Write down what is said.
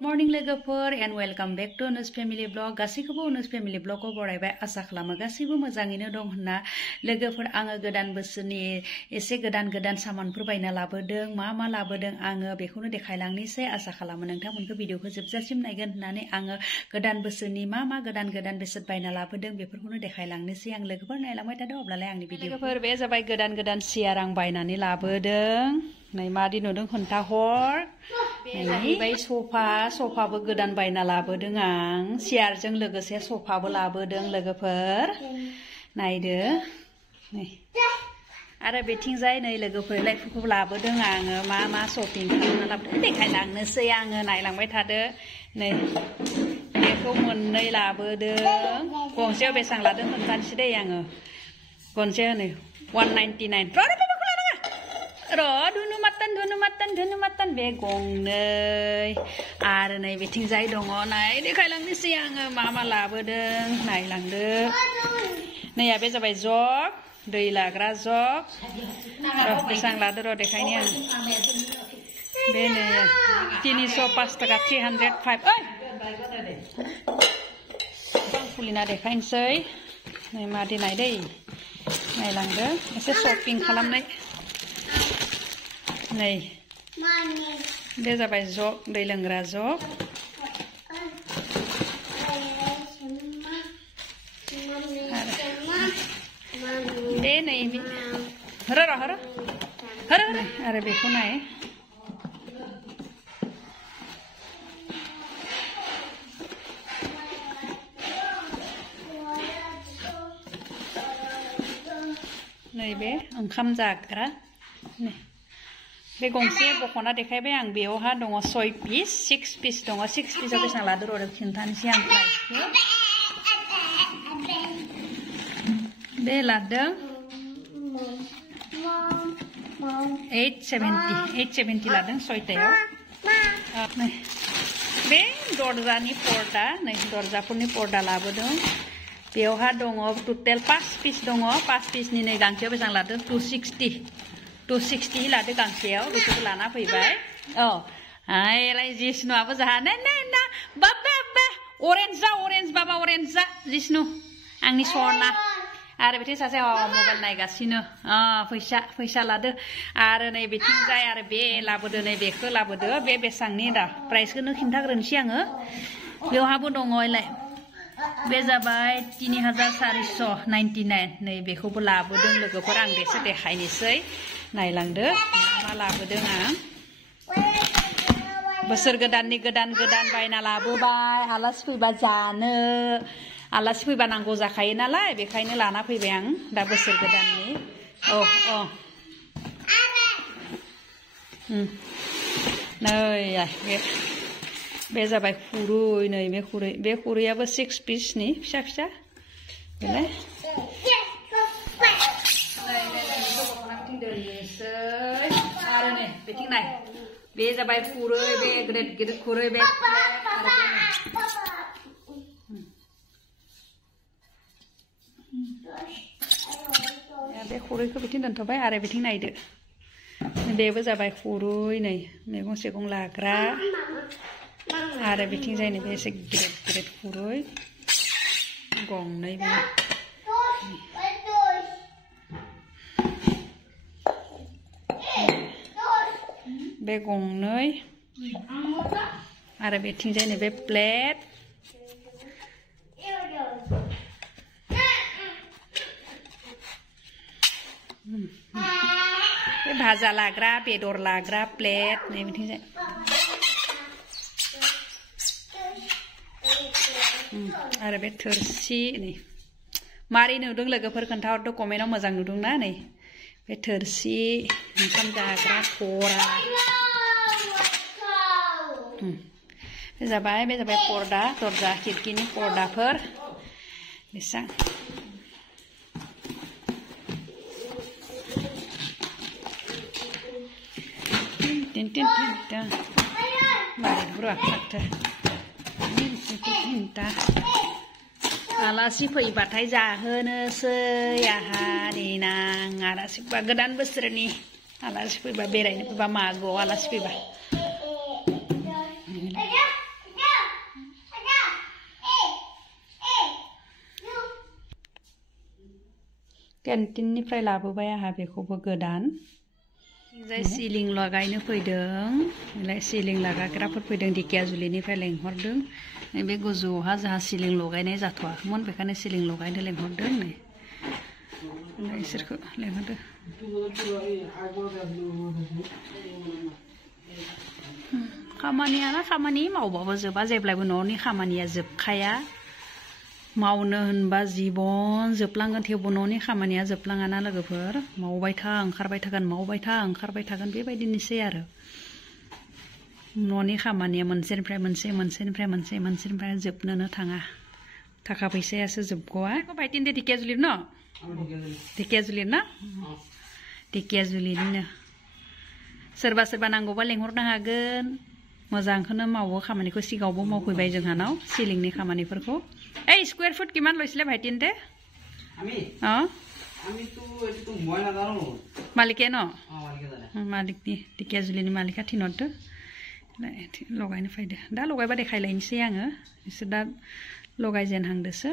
Good morning लोगोफोर and welcome back to Anu's Family Vlog गासैखौबो Anu's Family Vlog खौ बरायबाय आसा खालामो गासैबो मोजाङैनो दं होनना लोगोफोर आङो गोदान बोसोरनि एसे गोदान सामानफोर बायना लाबोदों मा लाबोदों आङो बेखौनो देखायलांनोसै आसा खालामो नोंथांमोनखौ भिडिअखौ जोबजासिम नायगोन होननानै आङो गोदान बोसोरनि मा गोदान बेसाद बायना लाबोदों बेफोरखौनो देखायलांनोसै आं लोगोफोर नायलांबाय थादो अब्लालाय आंनि भिडिअफोर बे जाबाय गोदान सियार आं बायनानै लाबोदों नै मादि नुदों खोन्थाहर बे जाहैबाय सफाबो गोदान बायना लाबोदों आं सियारजों लोगोसे सफाबो लाबोदों लोगोफोर नायदो नै आरो बेथिंजाय नै लोगोफोर लाइफोरखौ लाबोदों आङो मा शपिं खालामना लाबोदों देखायलांनोसै आङो नायलांबाय थादो नै बेखौ मोननै लाबोदों गंसेयाव बेसेबां लादों खोन्थानोसै दे आङो गंसेयाव नै 199 धुनु मातन बे गंनै आरो नै बेथिंजाय दङ नाय देखायलांनोसै आङो मा लाबोदों नायलांदो नैया बे जाबाय जग दै लाग्रा जग बेसेबां लादो र' देखायनि आं बे नै 305 टाका 305 आं खुलिना देखायनोसै नै मादि नायदै नायलांदो एसे शपिं खालामनाय नै बे जाबाय जग दै लोंग्रा जग बे नै हर आरो बेखौ नाय नैबे ओंखाम जाग्रा नै बे गंसे बखना देखायबाय आं बेयावहा दङ 6 पिस 6 पिस दङ 6 पिसआव बेसेबां लादो र' खिन्थानोसै आं प्राइसखौ बे लादों 870 लादों 6टायाव बे दरजानि पर्दा नै दरजाफोरनि पर्दा लाबोदों बेयावहा दङ टोटेल 5 पिस दङ 5 पिसनि नै गांसेयाव बेसेबां लादों 260 लादो गांसेयाव बेखौ लाना फैबाय आइलाय जिष्णुआबो जाहा ना बाबा अरेन्ज बाबा अरेन्ज जा जिष्णु आंनि सना आरो बिथिं सासे मबाइल नायगासिनो फैसा लादो आरो नै बिथिं जाय आरो बे लाबोदो नै बेखौ लाबोदो बे बेसांनि दा प्राइसखौनो खिन्थाग्रोनोसै आङो बेवहाबो दङ इलाय बे जाबाय 3499 नै बेखौबो लाबोदों लोगोफोर आं बेसो देखायनोसै नायलांदो मा लाबोदों आं बोसोर गोदाननि गोदान बायना लाबोबाय आलासि फैबा जानो आलासि फैबा नांगौ जाखायो नालाय बेखायनो लाना फैबाय आं दा बोसोर गोदाननि नै बे जाबाय खुरै नै बे खुरैयाबो 6 पिसनि फिसा बेलाय आरो नै बेथिं नाय बे जाबाय खुरै बे गिदिर खुरै बे बे खुरैखौ बिथिं दोनथ'बाय आरो बिथिं नायदो बेबो जाबाय खुरै नै मैगं सेगं लाग्रा आरो बिथिं जाय नै बे एसे गिदिर खुरै गंनै बे गंनै आरो बेथिंजाय नै बे प्लेट बे भाजा लाग्रा बेदर लाग्रा प्लेट नै बिथिंजाय आरो बे थोरसि नै मारै नुदों लोगोफोर खोन्थाहरदो कमेन्टआव मोजां नुदोंना नै बे थोरसि ओंखाम जाग्रा थरा बे जाबाय पर्दा दरजा खिरखिनि पर्दाफोर बेसां आलासि फैबाथाय जाहोनोसै आहा देनां आलासि फैबा गोदान बोसोरनि आलासि फैबा बेरायनो फैबा मागोआव आलासि फैबा केन्टिननिफ्राय लाबोबाय आंहा बेखौबो गोदान जाय सिलिं लागायनो फैदों सिलिं लागाग्राफोर फैदों ढेकियाजुलिनिफ्राय लेंहरदों बे गोजौहा जोंहा सिलिं लगायनाय जाथ'वाखैमोन बेखायनो सिलिं लगायनो लेंहरदों नै इसोरखौ लेंहरदों खामानियाना खामानि मावबाबो जोबा जेब्लाबो न'नि खामानिया जोबखाया मावनो होनबा जीवन जोबलांगोन थेवबो न'नि खामानिया जोबलाङाना लोगोफोर मावबाय था ओंखारबाय थागोन बेबायदिनोसै आरो न'नि खामानिया मोनसेनिफ्राय मोनसे जोबनोनो थाङा थाखा फैसायासो जोबग'आ भाइटिनदे ढेकियाजुलिर न ढेकियाजुलिर ना ढेकियाजुलिनिनो सोरबा नांगौबा लेंहरनो हागोन मोजांखौनो मावो खामानिखौ सिगाङावबो मावफैबाय जोंहानाव सिलिंनि खामानिफोरखौ এই স্কয়ার ফুট কিমান লৈছিলে ভাইটিনতে আমি আমি তো এটো তো মই না জানো মালিকে ন মালিকে জানে মালিকনি ঢেকিয়াजुलिनि मालिका थिनहरदो लगायनो फैदो दा लगायबा देखायलायनोसै आङो बिसोर दा लगायजेनहांदोसो